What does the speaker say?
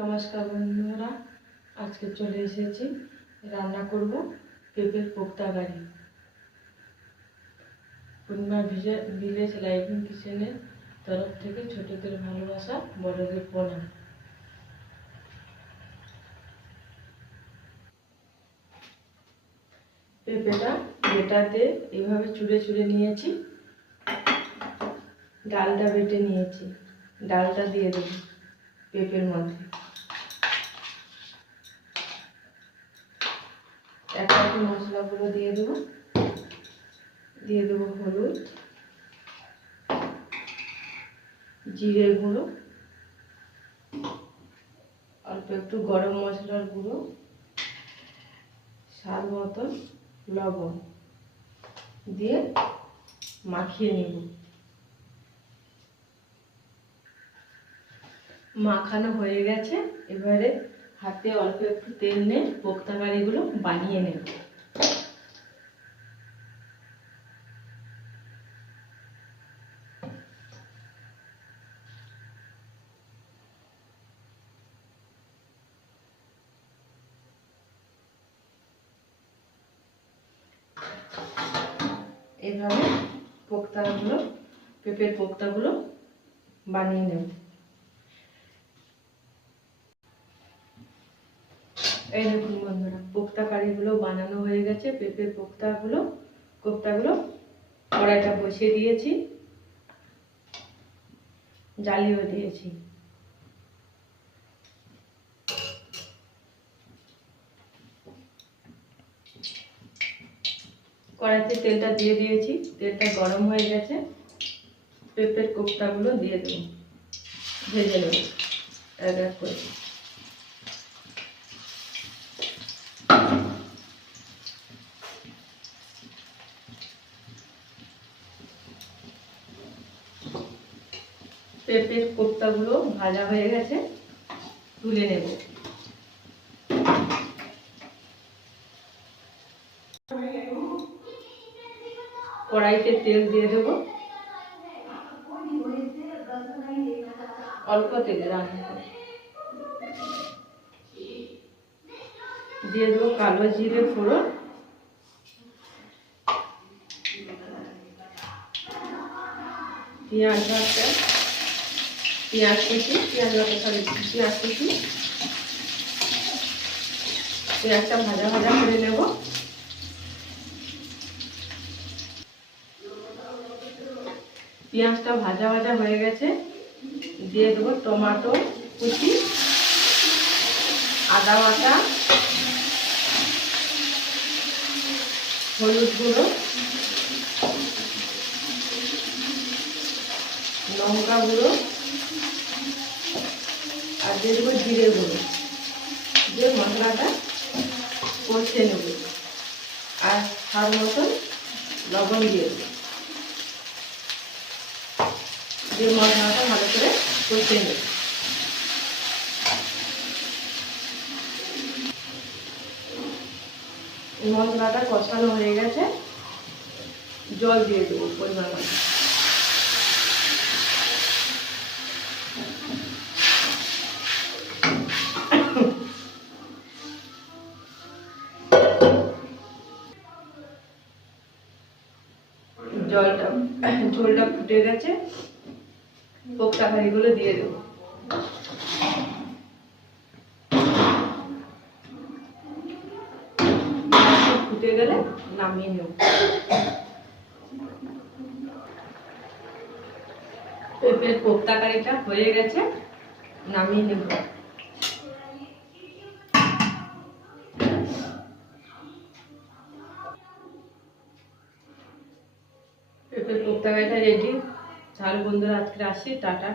নমস্কার বন্ধুরা, আজকে চলে এসেছি, রান্না করব পেঁপের পোক্তা গাড়ি। পূর্ণিমা ভিজে ভিলেজ লাইফিং কিচেনের তরফ থেকে ছোটদের ভালোবাসা, বড়দের প্রণাম। পেঁপেটা বেটাতে এভাবে চুড়ে চুড়ে নিয়েছি, ডালটা বেটে নিয়েছি, ডালটা দিয়ে দেবো পেঁপের মধ্যে। একে মশলাগুলো দিয়ে দেবো। দিয়ে দেবো হলুদ জিরে গুঁড়ো, অল্প একটু গরম মশলার গুঁড়ো, স্বাদ মতন লবণ দিয়ে মাখিয়ে নেব। মাখানো হয়ে গেছে, এবারে হাতে অল্প একটু তেল নিয়ে পোক্তা বানিয়ে নেব। এইভাবে পোক্তাগুলো, পেঁপের পোক্তাগুলো বানিয়ে নেব। এই দেখুন বন্ধুরা কোপ্তা কারিগুলো বানানো হয়ে গেছে। পেঁপের কোপ্তাগুলো কোপ্তাগুলো কড়াইটা বসিয়ে দিয়েছি জ্বালিয়ে দিয়েছি। কড়াইতে তেলটা দিয়ে দিয়েছি। তেলটা গরম হয়ে গেছে। পেঁপের কোপ্তাগুলো দিয়ে দেবো। ভেজে নেব। এক এক করে। পেঁপের কোপ্তাগুলো ভাজা হয়ে গেছে। তুলে নেব। কড়াইতে তেল দিয়ে দেবো। অল্প তেলে রান্না দিয়ে দেবো কালো জিরে ফোড়ন। পেঁয়াজ ভাজতে পেঁয়াজ কুচি, পেঁয়াজ ভাজা সরি পেঁয়াজ কুচি। পেঁয়াজটা ভাজা ভাজা করে নেব। পেঁয়াজটা ভাজা ভাজা হয়ে গেছে, দিয়ে দেবো টমাটো, কুচি, আদা বাটা, হলুদ গুঁড়ো, লঙ্কা গুঁড়ো, আর দিয়ে দেবো জিরে গুঁড়ো। দিয়ে মশলাটা কষে নেব। আর স্বাদ মতন লবণ দিয়ে দেবো। দিয়ে মশলাটা ভালো করে কষে নেব। মশলাটা কষানো হয়ে গেছে। জল দিয়ে দেবো পরিমাণ মতো। জলটা, ঝোলটা ফুটে গেছে। পোক্তা হাঁড়িগুলো দিয়ে দেবো। ফুটে গেলে নামিয়ে নেব। পেঁপের কোপ্তা কারিটা হয়ে গেছে, নামিয়ে নেব। পেঁপের কোপ্তা কারিটা রেডি ঝাল বন্ধুরা আজকে আসি টাটা।